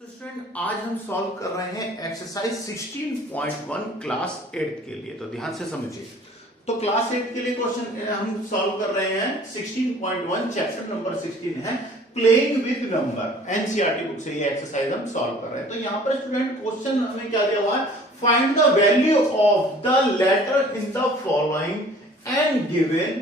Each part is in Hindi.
तो स्टूडेंट आज हम सॉल्व कर रहे हैं एक्सरसाइज 16.1 क्लास 8 के लिए। तो ध्यान से समझिए। तो क्लास 8 के लिए क्वेश्चन हम सॉल्व कर रहे हैं 16.1 चैप्टर नंबर 16 है playing with number. NCERT book से ये एक्सरसाइज हम सॉल्व कर रहे हैं। तो यहाँ पर स्टूडेंट क्वेश्चन हमें क्या दिया हुआ है, find the value of the letter in the following and given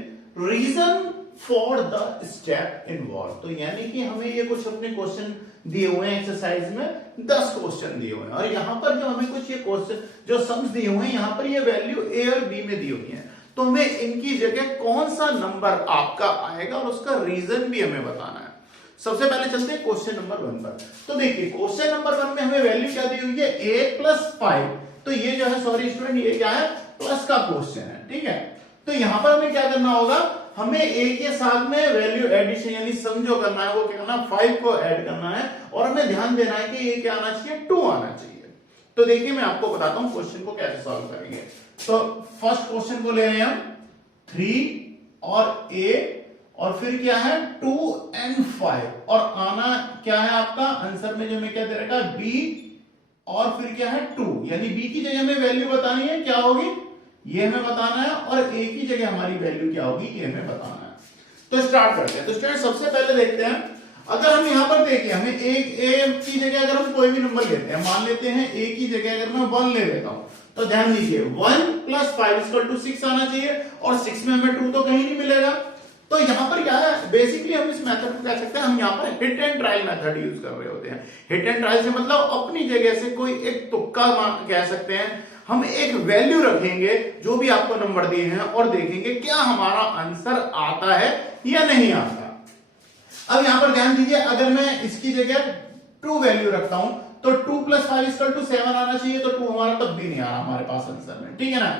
reason for the step involve. तो यानी कि हमें ये कुछ अपने क्वेश्चन दिए हुए हैं एक्सरसाइज में 10 क्वेश्चन दिए हुए हैं और यहाँ पर जो हमें कुछ ये क्वेश्चन जो सम्स दिए हुए हैं यहाँ पर ये वैल्यू ए और बी में दी हुई है। तो हमें इनकी जगह कौन सा नंबर आपका आएगा और उसका रीजन भी हमें बताना है। सबसे पहले चलते हैं क्वेश्चन नंबर 1 पर। तो देखिए क्वेश्चन नंबर 1 में हमें वैल्यू क्या दी हुई है, a + 5। तो ये जो है सॉरी स्टूडेंट ये क्या है, प्लस का क्वेश्चन है, ठीक है। तो यहां पर हमें क्या करना होगा, हमें a के साथ में वैल्यू एडिशन यानी सम जो करना है वो क्या करना है, 5 को ऐड करना है और हमें ध्यान देना है कि ये क्या आना चाहिए, 2 आना चाहिए। तो देखिए मैं आपको बताता हूं क्वेश्चन को कैसे सॉल्व करेंगे। तो फर्स्ट क्वेश्चन को ले रहे हैं हम 3 और a और फिर क्या है 2 and 5 और आना क्या है आपका आंसर में जो हमें क्या दे रखा है b और फिर क्या है 2, यानी b की जगह हमें वैल्यू बतानी है क्या होगी ये हमें बताना है और a की जगह हमारी वैल्यू क्या होगी ये हमें बताना है। तो स्टार्ट करते हैं। तो स्टूडेंट सबसे पहले देखते हैं, अगर हम यहां पर देखिए हमें a की जगह अगर हम कोई भी नंबर लेते हैं, मान लेते हैं a की जगह अगर मैं 1 ले लेता हूं तो ध्यान दीजिए 1 + 5 = 6 आना चाहिए और 6 में हमें 2 तो कहीं नहीं मिलेगा। तो यहां पर क्या है, बेसिकली हम इस मेथड को कह सकते हैं, हम यहां पर hit and trial method use कर रहे होते हैं। हिट एंड ट्रायल से मतलब अपनी जगह से कोई एक तुक्का कह सकते हैं, हम एक वैल्यू रखेंगे जो भी आपको नंबर दिए हैं और देखेंगे क्या हमारा आंसर आता है या नहीं आता। अब यहां पर ध्यान दीजिए, अगर मैं इसकी जगह 2 वैल्यू रखता हूं तो 2 + 5 = 7 आना चाहिए, तो 2 हमारा तब भी नहीं आ रहा हमारे पास आंसर में, ठीक है ना।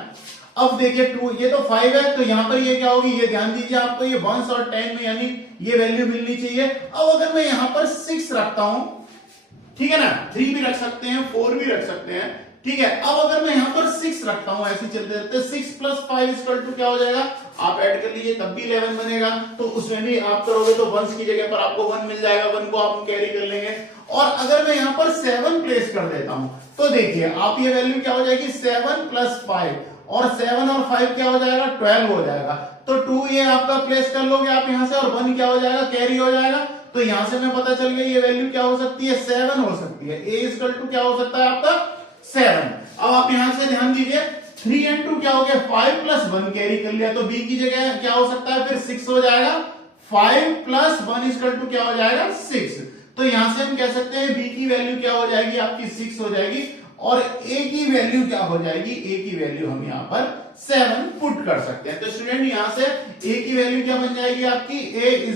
अब देखिए 2 ये तो 5 है तो यहां पर ये क्या होगी, ये ध्यान दीजिए आपको ये 1s और 10 में यानी ये वैल्यु मिलनी चाहिए। अब अगर मैं यहां पर 6 रखता हूं, ठीक है ना, 3 भी रख सकते हैं 4 भी रख सकते हैं, ठीक है। अब अगर मैं यहां पर 6 रखता हूं, ऐसे चलते रहते 6 + 5 = क्या हो जाएगा, आप ऐड कर लीजिए तब भी 11 बनेगा। तो उसमें भी आप करोगे तो 1s की जगह पर आपको 1 मिल जाएगा, 1 को आप कैरी कर लेंगे। और अगर मैं यहां पर 7 प्लेस कर देता हूं तो देखिए आप ये वैल्यू क्या हो जाएगी, 7 + 5 और 7 और 5 क्या हो जाएगा, 12 हो जाएगा। तो 2 ये आपका प्लेस कर लोगे आप यहां से और 1 क्या हो जाएगा, कैरी हो जाएगा। तो यहां से हमें पता चल गया ये वैल्यू क्या हो सकती है, 7 हो सकती है। a = क्या हो सकता है आपका 7। अब आप यहां से ध्यान दीजिए 3 and 2 क्या हो गया, 5 + 1 कैरी कर लिया, तो b की जगह क्या हो सकता है फिर 6 हो जाएगा। 5 + 1 = क्या हो जाएगा, 6। तो यहां से हम कह सकते हैं b की वैल्यू क्या हो जाएगी आपकी 6 हो जाएगी और a की वैल्यू क्या हो जाएगी, a की वैल्यू हम यहां पर 7 पुट कर सकते हैं। तो स्टूडेंट यहां से a की वैल्यू क्या बन जाएगी आपकी, a =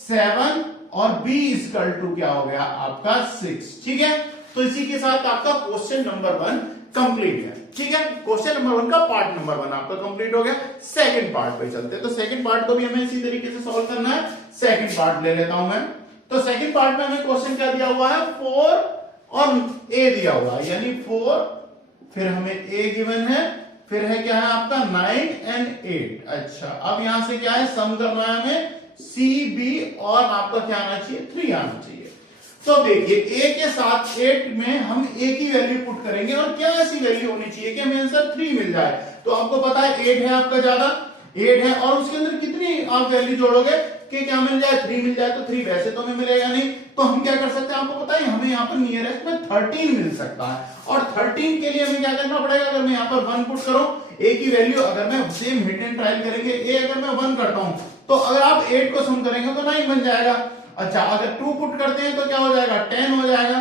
7 और b = क्या हो गया आपका 6, ठीक है। तो इसी के साथ आपका क्वेश्चन नंबर 1 कंप्लीट है, ठीक है। क्वेश्चन नंबर 1 का पार्ट नंबर 1 आपका कंप्लीट हो गया। सेकंड पार्ट पे चलते हैं। तो सेकंड पार्ट को भी हमें इसी तरीके से सॉल्व करना है। सेकंड पार्ट ले लेता हूं मैं। तो सेकंड पार्ट में हमें क्वेश्चन क्या दिया हुआ है, 4 और a दिया हुआ है, यानी 4 फिर हमें a गिवन है, फिर है क्या है आपका 9 and 8। अच्छा अब यहां से क्या है, सम करना है हमें c b और आपका क्या आना चाहिए, 3 आना चाहिए। तो देखिए a के साथ 8 में हम a की वैल्यू पुट करेंगे और क्या ऐसी वैल्यू होनी चाहिए कि हमें आंसर 3 मिल जाए। तो आपको पता है 8 है आपका ज्यादा, 8 है और उसके अंदर कितनी आप वैल्यू जोड़ोगे कि क्या मिल जाए, 3 मिल जाए। तो 3 वैसे तो हमें मिलेगा नहीं, तो हम क्या कर सकते हैं आपको पता है, हमें यहाँ पर नियरेस्ट में 13 मिल सकता है। और 13 के लिए हमें क्या करना पड़ेगा, अगर मैं यहाँ पर 1 पुट करूं a की वैल्यू, अगर मैं सेम हिट एंड ट्रायल करेंगे a अगर मैं 1 करता हूं तो अगर आप 8 को सम करेंगे तो 9 बन जाएगा। अच्छा अगर 2 पुट करते हैं तो क्या हो जाएगा, 10 हो जाएगा।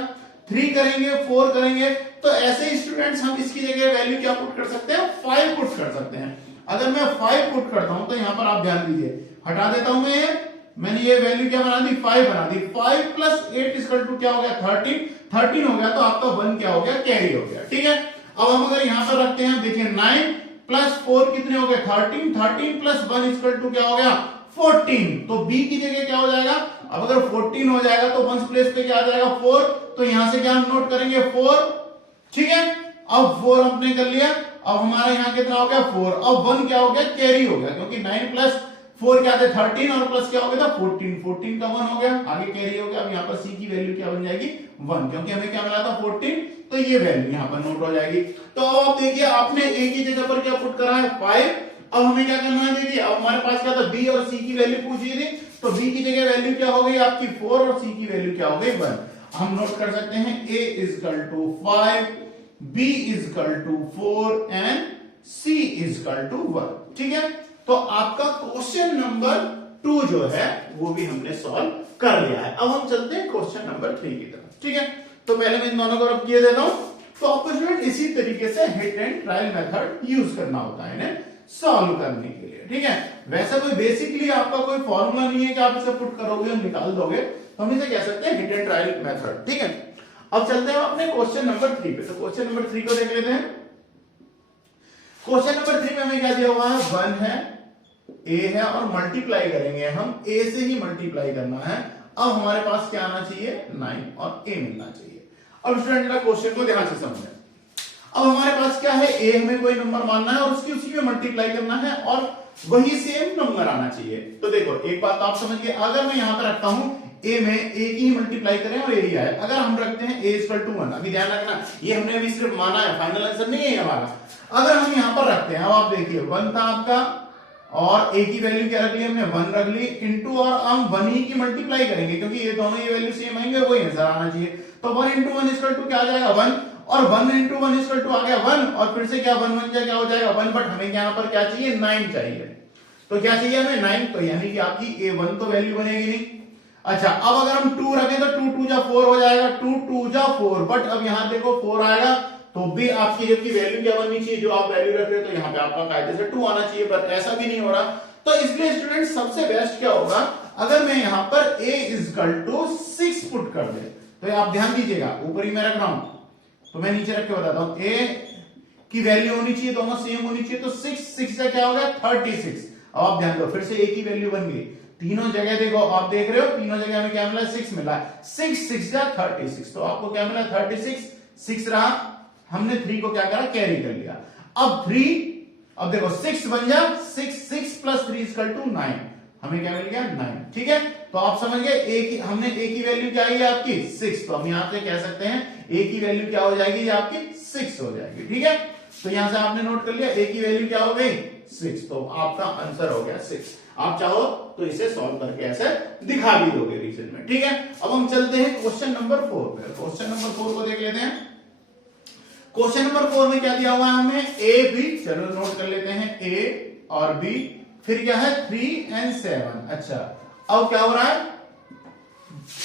3 करेंगे 4 करेंगे, तो ऐसे ही स्टूडेंट्स हम इसकी जगह वैल्यू क्या पुट कर सकते हैं, 5 पुट कर सकते हैं। अगर मैं 5 पुट करता हूं तो यहां पर आप ध्यान दीजिए, हटा देता हूं मैंने ये वैल्यू क्या बना दी, 5 बना दी। 5 + 8 = क्या हो गया, 13 हो गया। तो आपका 1 क्या हो गया, कैरी हो गया, ठीक है। अब हम अगर यहां पर रखते हैं, देखिए 9 + 4 कितने हो गए, 13 + 1 = क्या हो गया, 14। तो b की जगह क्या हो जाएगा, अब अगर 14 हो जाएगा तो 1s प्लेस पे क्या आ जाएगा, 4। तो यहां से क्या हम नोट करेंगे 4, ठीक है। अब 4 हमने कर लिया, अब हमारा यहां कितना हो गया 4। अब 1 क्या हो गया, कैरी हो गया, क्योंकि 9 + 4 क्या थे 13 और प्लस क्या हो गया था 14, 14 का 1 हो गया, आगे कैरी हो गया। अब यहाँ पर सी की वैल्यू क्या बन जाएगी 1, क्योंकि हमें क्या मिला था 14, तो ये वैल्यू यहाँ पर नोट हो जाएगी। तो अब आप देखिए आपने ए की जगह पर क्या पुट करा है 5। अब हमें क्या करना है, देखिए अब हमारे पास क्या था बी और सी की वैल्यू पूछी थी, तो बी की जगह वैल्यू क्या हो गई आपकी 4 और सी की वैल्यू क्या हो गई 1। हम नोट कर सकते हैं a equal to 5, b equal to 4 and c equal to 1। ठीक है, तो आपका क्वेश्चन नंबर 2 जो है वो भी हमने सॉल्व कर लिया है। अब हम चलते हैं क्वेश्चन नंबर 3 की तरफ। ठीक है, तो पहले मैं इन दोनों को रब किए देता हूं। तो आपको स्टूडेंट इसी तरीके से hit and trial method use करना होता है इन्हें सॉल्व करने के लिए। ठीक है, वैसा कोई बेसिकली आपका कोई फॉर्मूला नहीं है कि आप इसे पुट करोगे और निकाल दोगे, तो हम इसे कह सकते हैं हिट एंड ट्रायल मेथड। ठीक है, अब चलते हैं अपने क्वेश्चन नंबर 3 पे। तो क्वेश्चन नंबर 3 को देख लेते हैं। क्वेश्चन नंबर 3 में हमें क्या दिया हुआ है 1 है, a है और मल्टीप्लाई करेंगे हम, a से ही मल्टीप्लाई करना है। अब हमारे पास क्या आना चाहिए 9 और a मिलना चाहिए। अब स्टूडेंट का क्वेश्चन को ध्यान से समझें। अब हमारे पास क्या है a हमें कोई नंबर मानना है और उसकी उसी में मल्टीप्लाई करना है और वही सेम नंबर आना चाहिए। तो देखो एक बात आप समझ गए, अगर मैं यहां पर रखता हूं a में a की ही मल्टीप्लाई करें और एरिया है, अगर हम रखते हैं a इक्वल टू 1, अभी ध्यान रखना ये हमने अभी सिर्फ माना है, फाइनल आंसर नहीं है हमारा। अगर हम यहां पर रखते हैं, अब आप देखिए 1 था आपका और a की वैल्यू क्या रख ली हमने 1 रख ली, इंटू और हम 1 ही की मल्टीप्लाई करेंगे क्योंकि ये दोनों ये वैल्यू सेम आएंगे, वही आंसर आना चाहिए। तो 1 इंटू 1 इक्वल टू क्या आ जाएगा 1, और 1 इंटू 1 इक्वल टू आ गया 1, और फिर से क्या 1 बन जाए क्या हो जाएगा 1, बट हमें यहाँ पर क्या चाहिए 9 चाहिए। तो क्या चाहिए हमें 9, तो यानी कि आपकी a1 तो वैल्यू बनेगी नहीं। अच्छा, अब अगर हम 2 रखें तो 2 2 जा 4 हो जाएगा, 2 2 जा 4, बट अब यहां देखो 4 आएगा तो भी आपकी जबकि वैल्यू क्या बननी चाहिए जो आप वैल्यू रख रहे हो, तो यहाँ पे आपका कायदे से 2 आना चाहिए, पर ऐसा भी नहीं हो रहा। तो इसलिए स्टूडेंट सबसे बेस्ट क्या होगा, अगर मैं यहां पर a इजकल टू 6 पुट कर दे, तो आप ध्यान दीजिएगा ऊपर ही मैं रख रहा हूं, तो मैं नीचे रख के बताता हूं, a की वैल्यू होनी चाहिए दोनों सेम होनी चाहिए, तो 6 6 से क्या हो गया 36। अब आप ध्यान दो फिर से a की वैल्यू बन गई, तीनों जगह देखो आप देख रहे हो तीनों जगह में क्या मिला 6 मिला, 6 6 जा 36, तो आपको क्या मिला 36, 6 रहा, हमने 3 को क्या करा कैरी कर लिया। अब 3, अब देखो 6 बन जा 6 6 प्लस 3 इक्वल टू 9, हमें क्या मिल गया 9। ठीक है, तो आप समझ गए हमने a की वैल्यू क्या आई है आपकी 6, तो हम यहां से कह सकते हैं a की वैल्यू क्या हो जाएगी, ये आपकी 6 हो जाएगी। ठीक है, तो यहां से आपने नोट कर लिया a की वैल्यू क्या हो गई 6, तो आपका आंसर हो गया 6। आप चाहो तो इसे सॉल्व करके ऐसे दिखा भी दोगे रीजन में। ठीक है, अब हम चलते हैं क्वेश्चन नंबर 4 पे। क्वेश्चन नंबर 4 को देख लेते हैं। क्वेश्चन नंबर 4 में क्या दिया हुआ है हमें a b, चलो नोट कर लेते हैं a और b, फिर क्या है 3 and 7। अच्छा, अब क्या हो रहा है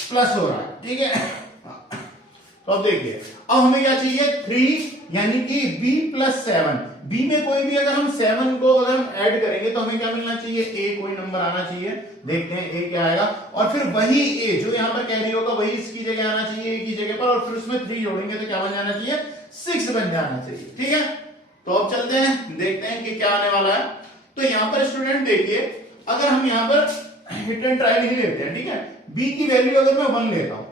प्लस हो रहा है। ठीक है, तो अब देखिए अब हमें क्या चाहिए 3 यानी कि b प्लस 7, b में कोई भी अगर हम 7 को अगर हम ऐड करेंगे तो हमें क्या मिलना चाहिए a, कोई नंबर आना चाहिए, देखते हैं a क्या आएगा, और फिर वही a जो यहां पर कैरी होगा वही इसकी जगह आना चाहिए a की जगह पर, और फिर उसमें 3 जोड़ेंगे तो क्या बन जाना चाहिए 6 बन जाना चाहिए। ठीक है, तो अब चलते हैं देखते हैं कि क्या आने वाला है। तो यहां पर स्टूडेंट देखिए अगर हम यहां पर हिट एंड ट्रायल ही लेते हैं, ठीक है, b की वैल्यू अगर मैं 1 लेता हूं,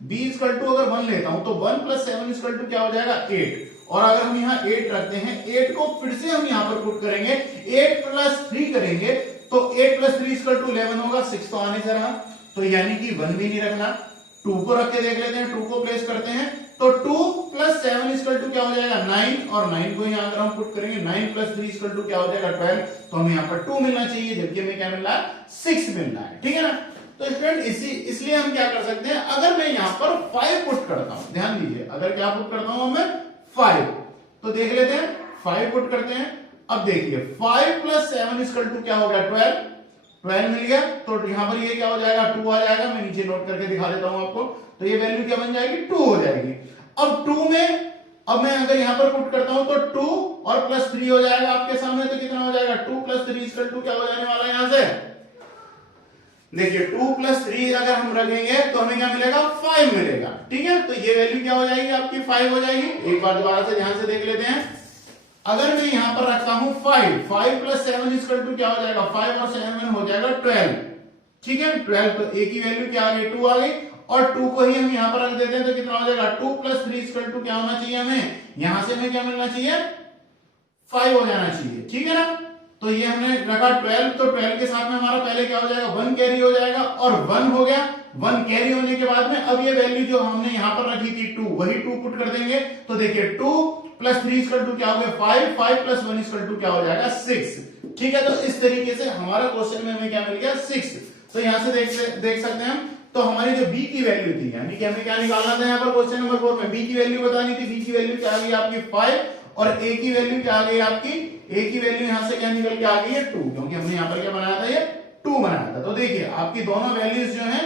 b इक्वल टू अगर 1 लेता हूं तो 1 प्लस 7 इक्वल टू क्या हो जाएगा 8, और अगर हम यहाँ 8 रखते हैं 8 को फिर से हम यहाँ पर पुट करेंगे, 8 प्लस 3 करेंगे तो 8 प्लस 3 इक्वल टू 11 होगा, 6 तो आने से रहा, तो यानी कि 1 भी नहीं रखना, 2 को रख के देख लेते हैं, 2 को प्लेस करते हैं तो 2 प्लस 7 इक्वल टू क्या हो जाएगा 9, और 9 को यहाँ अगर हम पुट करेंगे 9 प्लस 3 इक्वल टू क्या हो जाएगा 12, तो हमें यहाँ पर 2 मिलना चाहिए जबकि हमें क्या मिल रहा है 6 मिल रहा है। ठीक है ना, तो स्टूडेंट इसलिए हम क्या कर सकते हैं, अगर मैं यहां पर 5 पुट करता हूं, ध्यान दीजिए अगर क्या पुट करता हूं मैं 5, तो देख लेते हैं 5 पुट करते हैं। अब देखिए 5 प्लस 7 इक्वल टू क्या हो गया 12 मिल गया, तो यहां पर ये क्या हो जाएगा 2 आ जाएगा, मैं नीचे नोट करके दिखा देता हूं आपको, तो ये वैल्यू क्या बन जाएगी 2 हो जाएगी। अब 2 में अब मैं अगर यहां पर पुट करता हूं तो 2 और प्लस 3 हो जाएगा आपके सामने, तो कितना हो जाएगा 2 प्लस 3 इक्वल टू क्या हो जाने वाला है यहां से, देखिए 2 प्लस 3 अगर हम रखेंगे तो हमें क्या मिलेगा 5 मिलेगा। ठीक है, तो ये वैल्यू क्या हो जाएगी आपकी 5 हो जाएगी। एक बार दोबारा से ध्यान से देख लेते हैं, अगर मैं यहां पर रखता हूं 5 प्लस 7 इक्वल टू क्या हो जाएगा 5 और 7 हो जाएगा 12। ठीक है, 12, तो a की वैल्यू क्या आ गई 2 आ गई, और 2 को ही हम यहां पर रख देते हैं तो कितना हो जाएगा 2 प्लस 3 इक्वल टू क्या होना चाहिए हमें, यहां से हमें क्या मिलना चाहिए 5 हो जाना चाहिए। ठीक है ना, तो ये हमने रखा 12, तो 12 के साथ में हमारा पहले क्या हो जाएगा 1 कैरी हो जाएगा और 1 हो गया। 1 कैरी होने के बाद में अब ये वैल्यू जो हमने यहां पर रखी थी 2, वही 2 पुट कर देंगे। तो देखिए 2 प्लस 3 इक्वल टू क्या हो गया 5, 5 प्लस 1 इक्वल टू क्या हो जाएगा 6। ठीक है, तो इस तरीके से हमारा क्वेश्चन में हमें क्या मिल गया 6। तो यहां से देख सकते हैं हम, तो हमारी जो b की वैल्यू थी, यानी कि हमें क्या निकालना था यहाँ पर क्वेश्चन नंबर 4 में b की वैल्यू बतानी थी। b की वैल्यू क्या आ गई आपकी 5 और a की वैल्यू क्या आ गई आपकी, a की वैल्यू यहां से क्या निकल के आ गई है 2, क्योंकि हमने यहाँ पर क्या बनाया था, ये 2 बनाया था। तो देखिए आपकी दोनों वैल्यूज जो है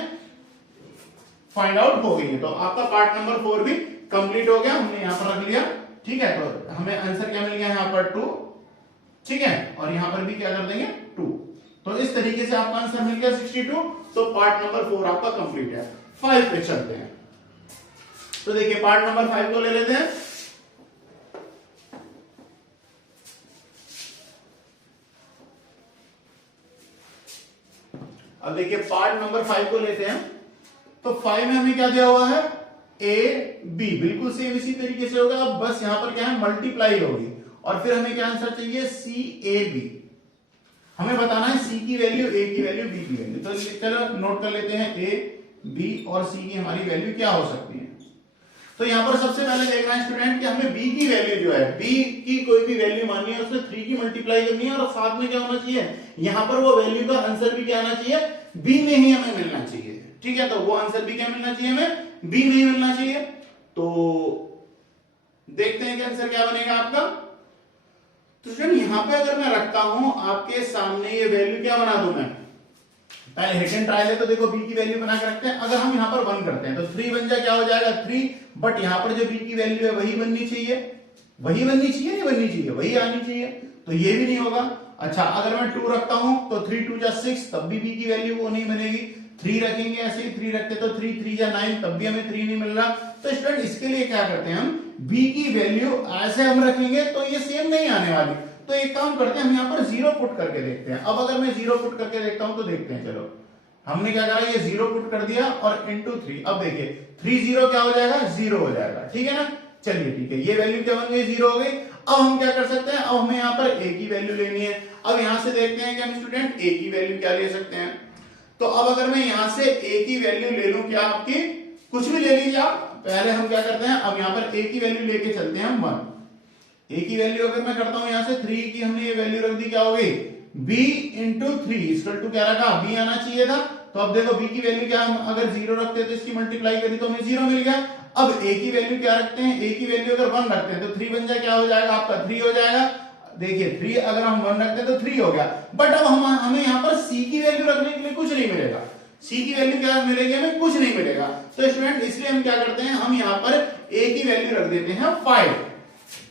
फाइंड आउट हो गई है। तो आपका पार्ट नंबर 4 भी कंप्लीट हो गया, हमने यहाँ पर रख लिया। ठीक है, तो हमें आंसर क्या मिल गया यहाँ पर 2। ठीक है, और यहां पर भी क्या कर देंगे 2। तो इस तरीके से आपका आंसर मिल गया 62। तो पार्ट नंबर 4 आपका कंप्लीट है। 5 पे चलते हैं। तो देखिए पार्ट नंबर 5 को ले लेते हैं। अब देखिए पार्ट नंबर 5 को लेते हैं। तो 5 में हमें क्या दिया हुआ है a b, बिल्कुल सेम इसी तरीके से होगा। अब बस यहां पर क्या है मल्टीप्लाई होगी और फिर हमें क्या आंसर चाहिए c a b। हमें बताना है c की वैल्यू, a की वैल्यू, b की वैल्यू। तो चलो नोट कर लेते हैं a b और c की हमारी वैल्यू क्या हो सकती है। तो यहां पर सबसे पहले देखना है स्टूडेंट कि हमें b की वैल्यू जो है, b की कोई भी वैल्यू माननी है, उससे 3 की मल्टीप्लाई करनी है और साथ में क्या होना चाहिए, यहां पर वो वैल्यू का आंसर भी क्या आना चाहिए, b में ही हमें मिलना चाहिए। ठीक है, तो वो आंसर भी क्या मिलना चाहिए हमें, b में ही मिलना चाहिए। तो देखते हैं कि आंसर क्या बनेगा आपका। तो स्टूडेंट यहां पे अगर मैं रखता हूं आपके सामने ये वैल्यू, क्या बना दूं मैं, पहले हिट एंड ट्रायल है। तो देखो b की वैल्यू बना के रखते हैं। अगर हम यहां पर 1 करते हैं तो 3 बन जाए, क्या हो जाएगा 3, बट यहां पर जो b की वैल्यू है वही बननी चाहिए, वही बननी चाहिए, नहीं बननी चाहिए, वही आनी चाहिए। तो ये भी नहीं होगा। अच्छा, अगर मैं 2 रखता हूं तो 3 2 जा 6, तब भी b की वैल्यू वो नहीं बनेगी। 3 रखेंगे, ऐसे ही 3 रखते तो 3 3 जा 9, तब भी हमें 3 नहीं मिल रहा। तो स्टूडेंट इसके लिए क्या करते हैं हम, b की वैल्यू ऐसे हम रखेंगे तो ये सेम नहीं आने वाली। तो एक काम करते हैं, हम यहाँ पर 0 पुट करके देखते हैं। अब अगर मैं 0 पुट करके देखता हूं तो देखते हैं। चलो हमने क्या करा, ये 0 पुट कर दिया और इंटू 3। अब देखिए 3 0 क्या हो जाएगा, 0 हो जाएगा। ठीक है ना, चलिए ठीक है, ये वैल्यू क्या बन गई, 0 हो गई। अब हम क्या कर सकते हैं, अब हमें यहाँ पर a की वैल्यू लेनी है। अब यहां से देखते हैं कि हम स्टूडेंट a की वैल्यू क्या ले सकते हैं। तो अब अगर मैं यहां से a की वैल्यू ले लूं, क्या आपकी कुछ भी ले लीजिए आप, पहले हम क्या करते हैं, अब यहाँ पर a की वैल्यू लेके चलते हैं हम 1। a की वैल्यू अगर मैं करता हूं यहां से 3 की, हमने ये वैल्यू रख दी, क्या हो गई b इंटू 3 इक्वल टू क्या रखा, b आना चाहिए था। तो अब देखो b की वैल्यू क्या, हम अगर 0 रखते हैं तो इसकी मल्टीप्लाई करी तो हमें 0 मिल गया। अब a की वैल्यू क्या रखते हैं, a की वैल्यू अगर 1 रखते हैं तो 3 बन जाए, क्या हो जाएगा आपका 3 हो जाएगा। देखिए 3 अगर हम 1 रखते हैं तो 3 हो गया। बट अब हमें यहाँ पर c की वैल्यू रखने के लिए कुछ नहीं मिलेगा। c की वैल्यू क्या मिलेगी, हमें कुछ नहीं मिलेगा। तो स्टूडेंट इसलिए हम क्या करते हैं, हम यहाँ पर a की वैल्यू रख देते हैं 5।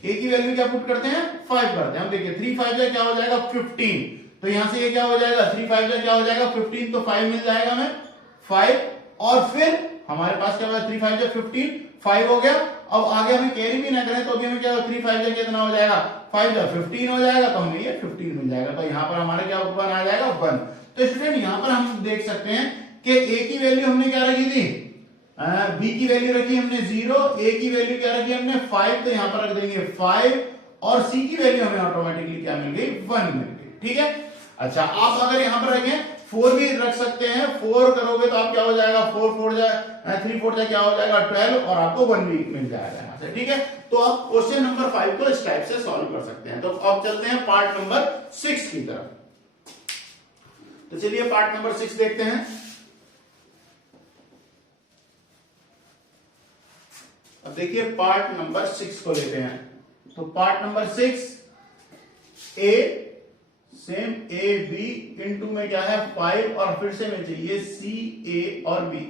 a की वैल्यू क्या पुट करते हैं, 5 करते हैं। हम देखिए 3 5 जा क्या हो जाएगा 15। तो यहां से ये क्या हो जाएगा, 3 5 जा क्या हो जाएगा 15, तो 5 मिल जाएगा हमें 5। और फिर हमारे पास क्या होगा, 3 5 जा 15, 5 हो गया। अब आगे हमें कैरी भी ना करें तो अभी हमें क्या होगा, 3 5 जा कितना हो जाएगा, 5 जा 15 हो जाएगा। तो हमें ये 15 मिल जाएगा। तो यहाँ पर हमारे क्या 1 आ जाएगा 1। तो स्टूडेंट यहाँ पर हम देख सकते हैं कि a की वैल्यू हमने क्या रखी थी, b की वैल्यू रखी हमने 0, a की वैल्यू क्या रखी हमने 5, तो यहां पर रख देंगे 5 और c की वैल्यू हमें ऑटोमेटिकली क्या मिल गई 1 मिल गई। ठीक है, अच्छा आप अगर यहां पर रखें 4 भी रख सकते हैं। 4 करोगे तो आप क्या हो जाएगा 4 4 जाए 3 4 जाए क्या हो जाएगा 12 और आपको 1 भी मिल जाएगा यहां से। ठीक है, तो आप क्वेश्चन नंबर 5 को इस टाइप से सॉल्व कर सकते हैं। तो अब चलते हैं पार्ट नंबर 6 की तरफ। तो चलिए पार्ट नंबर 6 देखते हैं। अब देखिए पार्ट नंबर 6 को लेते हैं। तो part number 6 a same a b into में क्या है 5 और फिर से में चाहिए c a और b।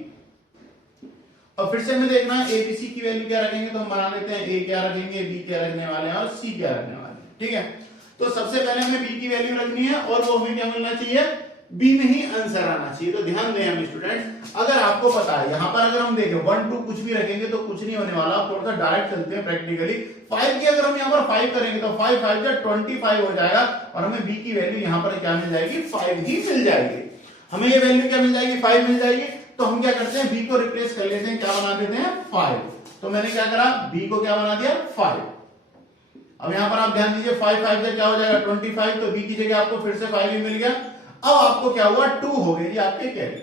और फिर से में देखना है a b c की वैल्यू क्या रखेंगे, तो हम बना लेते हैं a क्या रखेंगे, b क्या रखने वाले हैं और c क्या रखने वाले हैं। ठीक है, तो सबसे पहले हमें b की वैल्यू रखनी है और वो हमें क्या मिलना चाहिए, b में ही आंसर आना चाहिए। तो ध्यान दें हम स्टूडेंट, अगर आपको पता है यहां पर अगर हम देखें 1 2 कुछ भी रखेंगे तो कुछ नहीं होने वाला। थोड़ा सा डायरेक्ट चलते हैं प्रैक्टिकली। 5 की अगर हम यहां पर 5 करेंगे तो 5 5 जा 25 हो जाएगा और हमें b की वैल्यू यहां पर क्या मिल जाएगी 5 ही मिल जाएगी। हमें ये वैल्यू क्या मिल जाएगी 5 मिल जाएगी। तो हम क्या करते हैं b को रिप्लेस कर लेते हैं, क्या बना देते हैं 5। तो मैंने क्या करा, b को क्या बना दिया 5। अब यहां पर आप ध्यान दीजिए 5 5 से क्या हो जाएगा 25, तो बी की जगह आपको फिर से 5 ही मिल गया। अब आपको क्या हुआ 2 हो गए जी आपके कैरी।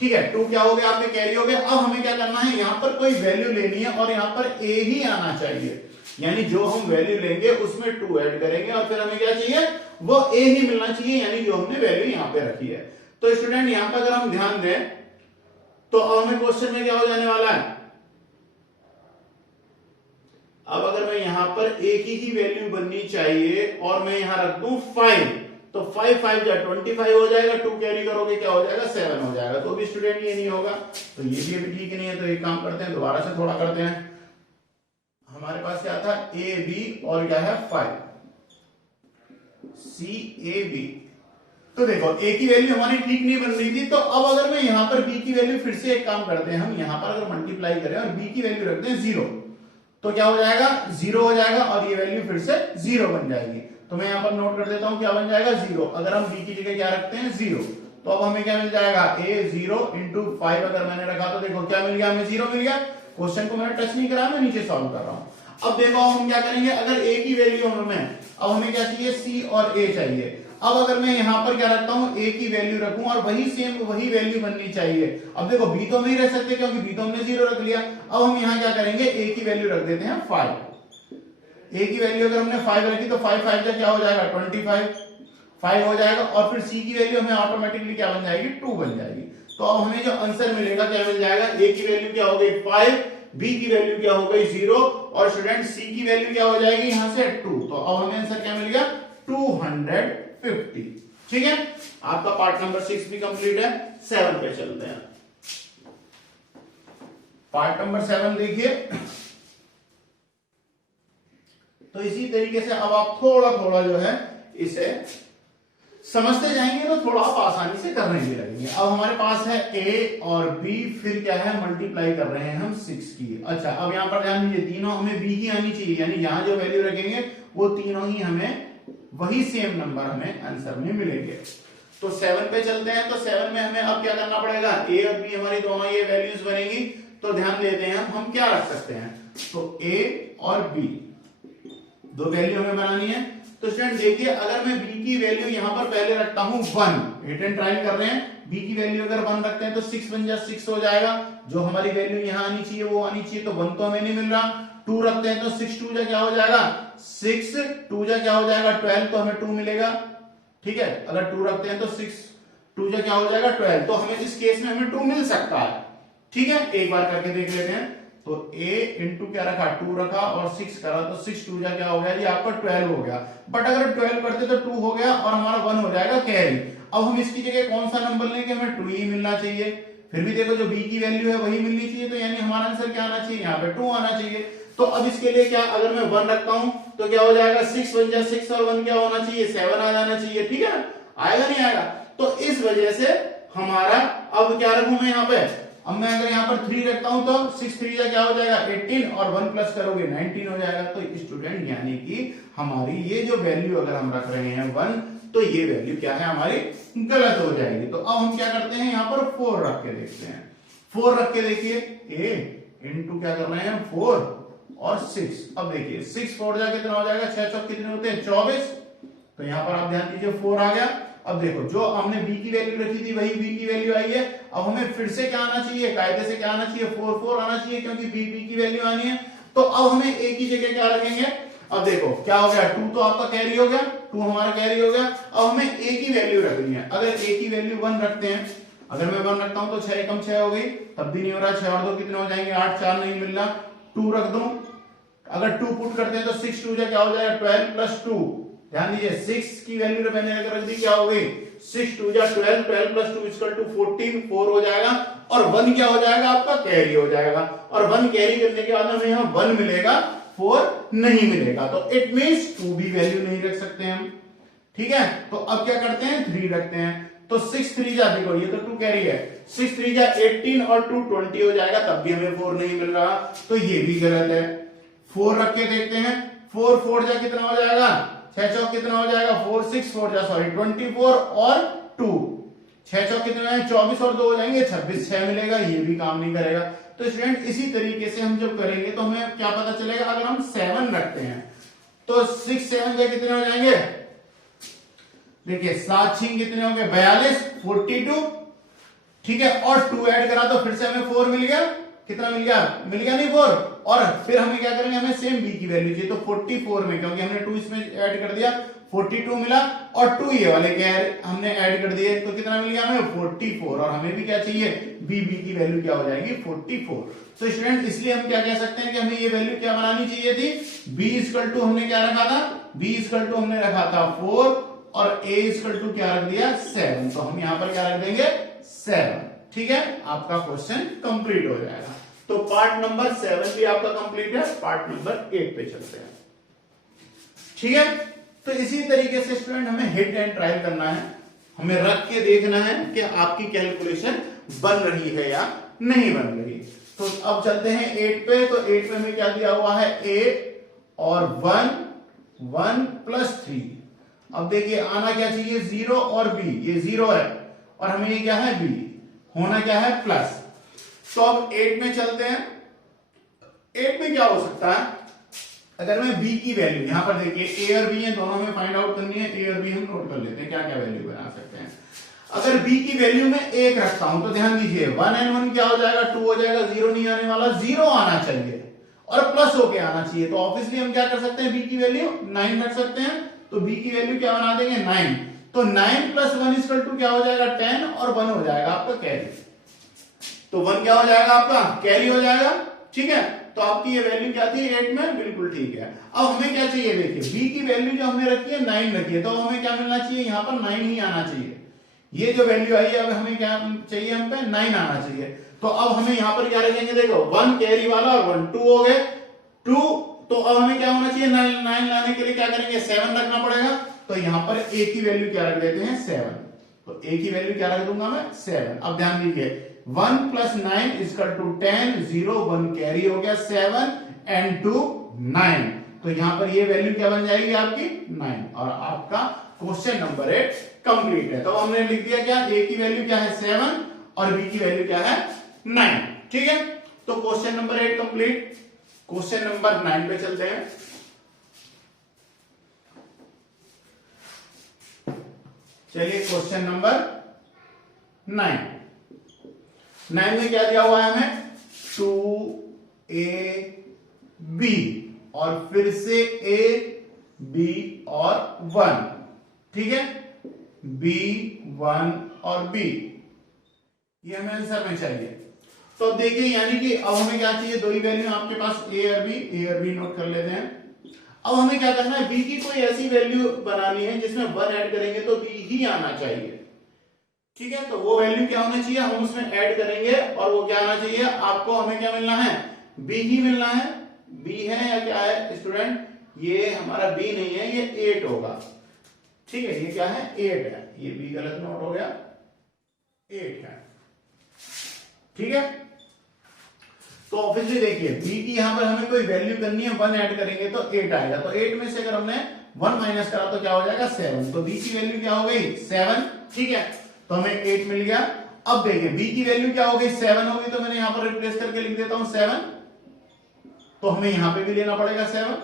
ठीक है 2 क्या हो गया आपके कैरी हो गया। अब हमें क्या करना है, यहां पर कोई वैल्यू लेनी है और यहां पर ए ही आना चाहिए, यानी जो हम वैल्यू लेंगे उसमें 2 ऐड करेंगे और फिर हमें क्या चाहिए, वो ए ही मिलना चाहिए, यानी जो हमने वैल्यू यहां पे रखी है। तो स्टूडेंट यहां पर अगर हम ध्यान दें तो अब हमें क्वेश्चन में क्या हो जाने वाला है, अब अगर मैं यहां पर ए की ही वैल्यू बननी चाहिए और मैं यहां रख दूं 5, तो 5 5 जा 25 हो जाएगा, 2 कैरी करोगे क्या हो जाएगा 7 हो जाएगा। तो भी स्टूडेंट ये नहीं होगा, तो ये भी अभी ठीक नहीं है। तो एक काम करते हैं, दोबारा से थोड़ा करते हैं। हमारे पास क्या था ए बी और क्या है 5 सी ए बी। तो देखो ए की वैल्यू हमारी ठीक नहीं बन रही थी, तो अब अगर मैं यहां पर बी की वैल्यू फिर से एक काम करते हैं, हम यहां पर अगर मल्टीप्लाई करें और बी की वैल्यू रखते हैं 0, तो क्या हो जाएगा 0 हो जाएगा और ये वैल्यू फिर से 0 बन जाएगी। तो मैं यहां पर नोट कर देता हूं क्या बन जाएगा 0। अगर हम बी की जगह क्या रखते हैं 0, तो अब हमें क्या मिल जाएगा a 0 इंटू 5 अगर मैंने रखा तो देखो क्या मिल गया, हमें 0 मिल गया। क्वेश्चन को मैंने टच नहीं करा, मैं नीचे सॉल्व कर रहा हूं। अब देखो हम क्या करेंगे, अगर a की वैल्यू हमें, अब हमें क्या चाहिए c और a चाहिए। अब अगर मैं यहां पर क्या रखता हूं a की वैल्यू रखूं और वही सेम वही वैल्यू बननी चाहिए। अब देखो b तो नहीं रह सकते क्योंकि b तो हमने 0 रख लिया। अब हम यहां क्या करेंगे a की वैल्यू रख देते हैं 5। a की वैल्यू अगर हमने 5 रखी तो 5 5 का क्या हो जाएगा 25, 5 हो जाएगा और फिर c की वैल्यू हमें ऑटोमेटिकली क्या बन जाएगी 2 बन जाएगी। तो अब हमें जो आंसर मिलेगा क्या मिल जाएगा, a की वैल्यू क्या हो गई 5, b की वैल्यू क्या हो गई 0 और स्टूडेंट c की वैल्यू क्या हो जाएगी यहां से 2। तो अब हमें आंसर क्या मिल गया 250। ठीक है, आपका पार्ट नंबर 6 भी कंप्लीट है। 7 पे चलते हैं। पार्ट नंबर 7 देखिए, तो इसी तरीके से अब आप थोड़ा थोड़ा जो है इसे समझते जाएंगे तो थोड़ा आप आसानी से करने भी लगेंगे। अब हमारे पास है a और b, फिर क्या है मल्टीप्लाई कर रहे हैं हम 6 की। अच्छा अब यहां पर ध्यान दीजिए, तीनों हमें b ही आनी चाहिए, यानी यहां जो वैल्यू रखेंगे वो तीनों ही हमें वही सेम नंबर हमें आंसर में मिलेंगे। तो 7 पे चलते हैं। तो 7 में हमें अब क्या करना पड़ेगा, a और b हमारी दोनों ये वैल्यूज बनेगी। तो ध्यान देते हैं हम क्या रख सकते हैं, तो a और b दो वैल्यू हमें बनानी है। तो स्टूडेंट देखिए, अगर मैं b की वैल्यू यहां पर पहले रखता हूं 1, हिट एंड ट्रायल कर रहे हैं, b की वैल्यू अगर 1 रखते हैं तो 6 बन जा 6 हो जाएगा, जो हमारी वैल्यू यहां आनी चाहिए वो आनी चाहिए, तो 1 तो हमें नहीं मिल रहा। 2 रखते हैं तो 6 2 जा क्या हो जाएगा 6, 2 जा क्या हो जाएगा 12, तो हमें 2 मिलेगा। ठीक है, अगर 2 रखते हैं तो 6 2 जा क्या हो जाएगा 12, तो हमें इस केस में हमें 2 मिल सकता है। ठीक है, एक बार करके देख लेते हैं। तो a इंटू क्या रखा 2 रखा और 6 करा, तो 6 2 जा क्या हो गया, ये आपका 12 हो गया। बट अगर 12 करते तो 2 हो गया और हमारा 1 हो जाएगा कैरी। अब हम इसकी जगह कौन सा नंबर लेंगे, हमें 2 ही मिलना चाहिए। फिर भी देखो जो b की वैल्यू है वही मिलनी चाहिए, तो यानी हमारा आंसर क्या आना चाहिए, यहाँ पे 2 आना चाहिए। तो अब इसके लिए क्या, अगर मैं 1 रखता हूं तो क्या हो जाएगा 6 बन जा 6 और 1 क्या होना चाहिए 7 आ जाना चाहिए। ठीक है, आएगा नहीं आएगा। तो इस वजह से हमारा अब क्या रखूं मैं यहाँ पे, अब मैं अगर यहाँ पर 3 रखता हूं तो 6 3 जा क्या हो जाएगा 18 और 1 प्लस करोगे 19 हो जाएगा। तो स्टूडेंट यानी कि हमारी ये जो वैल्यू अगर हम रख रहे हैं 1, तो ये वैल्यू क्या है हमारी गलत हो जाएगी। तो अब हम क्या करते हैं, यहाँ पर 4 रख के देखते हैं। 4 रख के देखिए, a इंटू क्या कर रहे हैं 4 और 6। अब देखिए 6 4 जा कितना हो जाएगा, 6 चौक कितने होते हैं 24। तो यहाँ पर आप ध्यान दीजिए 4 आ गया। अब देखो जो हमने b की वैल्यू रखी थी वही b की वैल्यू आई है। अब हमें फिर से क्या आना चाहिए, कायदे से क्या आना चाहिए 4 4 आना चाहिए, क्योंकि b की वैल्यू आनी है। तो अब हमें a की जगह क्या रखेंगे, अब देखो क्या हो गया 2 तो आपका कैरी हो गया, 2 हमारा कैरी हो गया। अब हमें a की वैल्यू रखनी है। अगर a की वैल्यू 1 रखते हैं, अगर मैं 1 रखता हूं तो 6 कम 6 हो गई, तब भी नहीं हो रहा। 6 और 2 कितने हो जाएंगे 8, 4 नहीं मिल रहा। 2 रख दूं, अगर 2 पुट करते हैं तो 6 2 जा क्या हो जाएगा 12 प्लस 2। ध्यान दीजिए 6 की वैल्यू मैंने अगर रख दी क्या हो गई 6 2 जा 12, 12 प्लस 2 इक्वल टू 14, 4 हो जाएगा और 1 क्या हो जाएगा आपका कैरी हो जाएगा। और 1 कैरी करने के बाद हमें यहाँ 1 मिलेगा, 4 नहीं मिलेगा। तो इट मींस 2 भी वैल्यू नहीं रख सकते हम। ठीक है, तो अब क्या करते हैं 3 रखते हैं। तो 6 3 जा, देखो ये तो 2 कैरी है, 6 3 जा 18 और 2 20 हो जाएगा, तब भी हमें 4 नहीं मिल रहा, तो ये भी गलत है। 4 रख के देखते हैं, 4 4 जा कितना हो जाएगा 6 चौक कितना हो जाएगा 4 6 4 जा सॉरी 24 और 2, 6 चौक कितना है 24 और 2 हो जाएंगे 26, 6 मिलेगा, ये भी काम नहीं करेगा। तो स्टूडेंट इसी तरीके से हम जब करेंगे तो हमें क्या पता चलेगा, अगर हम 7 रखते हैं तो 6 7 के कितने हो जाएंगे, देखिए 7 6 कितने होंगे 42, 42, ठीक है, और 2 ऐड करा तो फिर से हमें 4 मिल गया, कितना मिल गया नहीं 4, और फिर हमें क्या करेंगे, हमें सेम b की वैल्यू चाहिए, तो 44 में क्योंकि हमने 2 इसमें ऐड कर दिया 42 मिला, और 2 ये वाले क्या हमने ऐड कर दिए, तो कितना मिल गया हमें 44, और हमें भी क्या चाहिए b की वैल्यू क्या हो जाएगी 44। तो स्टूडेंट इसलिए हम क्या कह सकते हैं कि हमें ये वैल्यू क्या बनानी चाहिए थी, b इक्वल टू हमने क्या रखा था, b इक्वल टू हमने रखा था 4 और a इक्वल टू क्या रख दिया 7, तो हम यहां पर क्या रख देंगे 7, ठीक है, आपका क्वेश्चन कंप्लीट हो जाएगा। तो पार्ट नंबर 7 भी आपका कंप्लीट है, पार्ट नंबर 8 पे चलते हैं, ठीक है। तो इसी तरीके से स्टूडेंट हमें हिट एंड ट्रायल करना है, हमें रख के देखना है कि आपकी कैलकुलेशन बन रही है या नहीं बन रही। तो अब चलते हैं 8 पे, तो 8 पे हमें क्या दिया हुआ है a और 1 प्लस 3, अब देखिए आना क्या चाहिए 0 और b, ये 0 है और हमें ये क्या है b, होना क्या है प्लस। तो अब 8 में चलते हैं, 8 में क्या हो सकता है, अगर मैं b की वैल्यू यहां पर देखिए a और b है, दोनों में फाइंड आउट करनी है, a और b हम नोट कर लेते हैं क्या क्या वैल्यू बना सकते हैं। अगर b की वैल्यू में 1 रखता हूं तो ध्यान दीजिए 1 एंड 1 क्या हो जाएगा 2 हो जाएगा, 0 नहीं आने वाला, 0 आना चाहिए और प्लस होके आना चाहिए, तो ऑब्वियसली हम क्या कर सकते हैं b की वैल्यू 9 रख सकते हैं, तो b की वैल्यू क्या बना देंगे 9, तो 9 प्लस 1 इक्वल टू क्या हो जाएगा 10 और 1 हो जाएगा आपका कैरी, तो 1 क्या हो जाएगा आपका कैरी हो जाएगा, ठीक है। तो आपकी ये वैल्यू क्या थी 8 में, बिल्कुल ठीक है। अब हमें क्या चाहिए देखिए b की वैल्यू जो हमने रखी है 9 रखी है, तो हमें क्या मिलना चाहिए यहाँ पर 9 ही आना चाहिए, ये जो वैल्यू आई है अब हमें क्या चाहिए, हम पे 9 आना चाहिए। तो अब हमें यहाँ पर क्या रखेंगे देखो 1 कैरी वाला और 1 2 हो गए 2, तो अब हमें क्या होना चाहिए 9 लाने के लिए क्या करेंगे 7 रखना पड़ेगा, तो यहाँ पर a की वैल्यू क्या रख देते हैं 7, तो a की वैल्यू क्या रख दूंगा मैं 7। अब ध्यान दीजिए 1 प्लस 9 इक्वल टू 10, 0 1 कैरी हो गया 7 एंड 2 9, तो यहां पर ये वैल्यू क्या बन जाएगी आपकी 9, और आपका क्वेश्चन नंबर 8 कंप्लीट है। तो हमने लिख दिया क्या a की वैल्यू क्या है 7 और b की वैल्यू क्या है 9, ठीक है। तो question number 8 complete. Question number 9 पे चलते हैं। चलिए क्वेश्चन नंबर 9 में क्या दिया हुआ है हमें 2ab और फिर से a b और 1, ठीक है, b 1 और b, ये हमें आंसर में चाहिए। तो देखिए यानी कि अब हमें क्या चाहिए, दो ही वैल्यू आपके पास a और b नोट कर लेते हैं। अब हमें क्या करना है, b की कोई ऐसी वैल्यू बनानी है जिसमें 1 ऐड करेंगे तो b ही आना चाहिए, ठीक है। तो वो वैल्यू क्या होना चाहिए, हम उसमें ऐड करेंगे और वो क्या आना चाहिए आपको, हमें क्या मिलना है b ही मिलना है। b है या क्या है स्टूडेंट, ये हमारा b नहीं है, ये 8 होगा, ठीक है, ये क्या है 8 है, ये b गलत नोट हो गया, 8 है, ठीक है। तो ऑब्वियसली देखिए b की यहां पर हमें कोई वैल्यू करनी है, 1 ऐड करेंगे तो 8 आएगा, तो 8 में से अगर हमने 1 माइनस करा तो क्या हो जाएगा 7, तो b की वैल्यू क्या हो गई 7, ठीक है, तो हमें 8 मिल गया। अब देखिए b की वैल्यू क्या हो गई 7 होगी, तो मैंने यहां पर रिप्लेस करके लिख देता हूं 7, तो हमें यहां पे भी लेना पड़ेगा 7।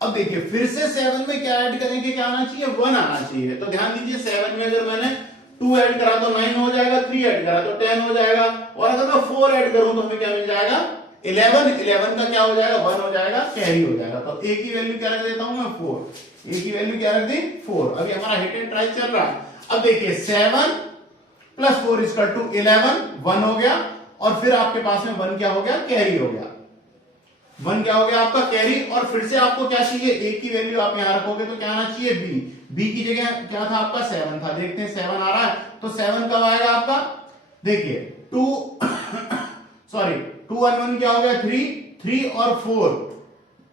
अब देखिए फिर से 7 में क्या ऐड करेंगे, क्या आना चाहिए 1 आना चाहिए, तो ध्यान दीजिए 7 में अगर मैंने 2 ऐड करा तो 9 हो जाएगा, 3 ऐड करा तो 10 हो जाएगा, और अगर मैं 4 ऐड करूं तो हमें क्या मिल जाएगा 11 का क्या हो जाएगा 1 हो जाएगा, कैरी हो जाएगा। तो a की वैल्यू क्या रख देता हूं मैं 4, a की वैल्यू क्या रख दी 4। अभी हमारा हिट एंड ट्राई चल रहा है। अब देखिए 7 प्लस 4 इक्वल टू 11, 1 हो गया, और फिर आपके पास में 1 क्या हो गया कैरी हो गया, 1 क्या हो गया आपका कैरी, और फिर से आपको क्या चाहिए a की वैल्यू आप यहां रखोगे तो क्या आना चाहिए b की जगह क्या था आपका 7 था, देखते हैं 7 आ रहा है, तो 7 कब आएगा आपका, देखिए 2 और 1 क्या हो गया 3 और 4,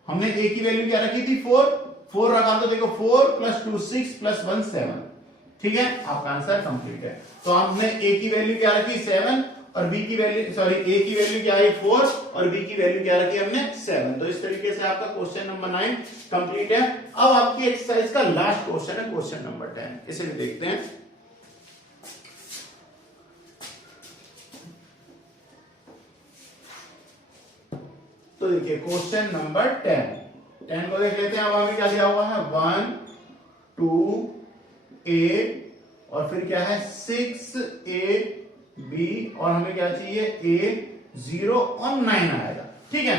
हमने a की वैल्यू क्या रखी थी 4 रखा, तो देखो 4 प्लस 2 6 प्लस 1 7, ठीक है, आपका आंसर कंप्लीट है। तो हमने a की वैल्यू क्या रखी 7 और b की वैल्यू a की वैल्यू क्या है 4 और b की वैल्यू क्या रखी हमने 7। तो इस तरीके से आपका क्वेश्चन नंबर 9 कंप्लीट है। अब आपकी एक्सरसाइज का लास्ट क्वेश्चन है क्वेश्चन नंबर 10, इसे भी देखते हैं। तो देखिए क्वेश्चन नंबर 10, 10 को देख लेते हैं। अब हमें क्या दिया हुआ है 1 2 a और फिर क्या है 6a b और हमें क्या चाहिए a 0 और 9 आएगा। ठीक है,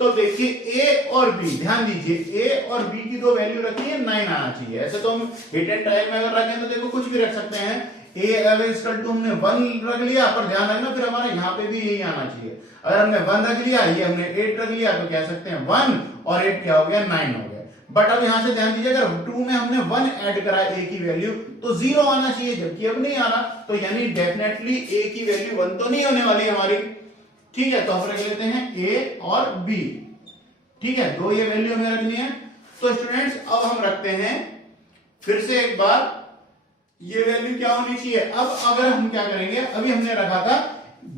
तो देखिए a और b, ध्यान दीजिए a और b की दो वैल्यू रखी है 9 आना चाहिए। ऐसे तो हम हिट एंड ट्रायल में अगर रखें तो देखो कुछ भी रख सकते हैं। a अगर इसका टू हमने 1 रख लिया, पर ध्यान रखना फिर हमारे यहाँ पे भी यही आना चाहिए। अगर हमने 1 रख लिया, ये हमने 8 रख लिया, तो कह सकते हैं 1 और 8 क्या हो गया 9 हो गया। बट अब यहां से ध्यान दीजिए, अगर 2 में हमने 1 ऐड करा a की वैल्यू तो 0 आना चाहिए, जबकि अब नहीं आ रहा, तो यानी डेफिनेटली a की वैल्यू 1 तो नहीं होने वाली हमारी। ठीक है, तो हम रख लेते हैं a और b। ठीक है, दो ये वैल्यू हमें रखनी है। तो स्टूडेंट्स अब हम रखते हैं फिर से एक बार, ये वैल्यू क्या होनी चाहिए। अब अगर हम क्या करेंगे, अभी हमने रखा था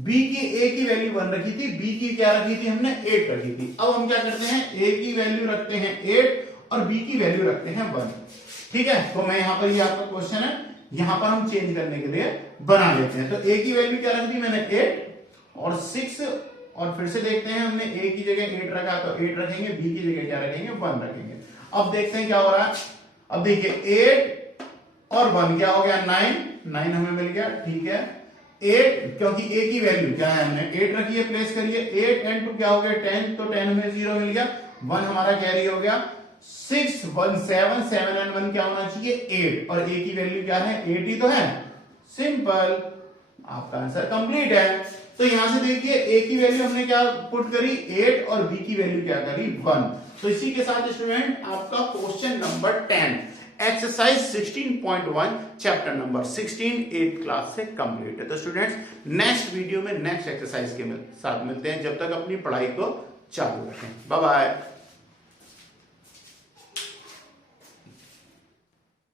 b की a की वैल्यू 1 रखी थी, b की क्या रखी थी हमने 8 रखी थी। अब हम क्या करते हैं, a की वैल्यू रखते हैं 8 और b की वैल्यू रखते हैं 1। ठीक है, तो मैं यहां पर, ये आपका क्वेश्चन है, यहां पर हम चेंज करने के लिए बना लेते हैं। तो a की वैल्यू क्या रख दी मैंने 8 और 6, और फिर से देखते हैं, हमने a की जगह 8 रखा तो 8 रखेंगे, b की जगह क्या रखेंगे 1 रखेंगे। अब देखते हैं क्या हो रहा है। अब देखिए 8 और 1 क्या हो गया 9 हमें मिल गया। ठीक है, 8 क्योंकि a की वैल्यू क्या है हमने 8 रखी है, प्लेस करिए 8 एंड 2 क्या हो गया 10, तो 10 हमें 0 मिल गया, 1 हमारा कैरी हो गया। 6 1 7 7 एंड 1 क्या होना चाहिए 8 और a की वैल्यू क्या है 8 ही तो है। सिंपल, आपका आंसर कंप्लीट है। तो यहां से देखिए a की वैल्यू हमने क्या पुट करी 8 और b की वैल्यू क्या करी 1। तो इसी के साथ स्टूडेंट आपका question number 10 exercise 16.1 chapter number 16 8th class से कंप्लीट है। तो स्टूडेंट्स नेक्स्ट वीडियो में नेक्स्ट एक्सरसाइज के साथ मिलते हैं, जब तक अपनी पढ़ाई को चालू रखें। Bye bye.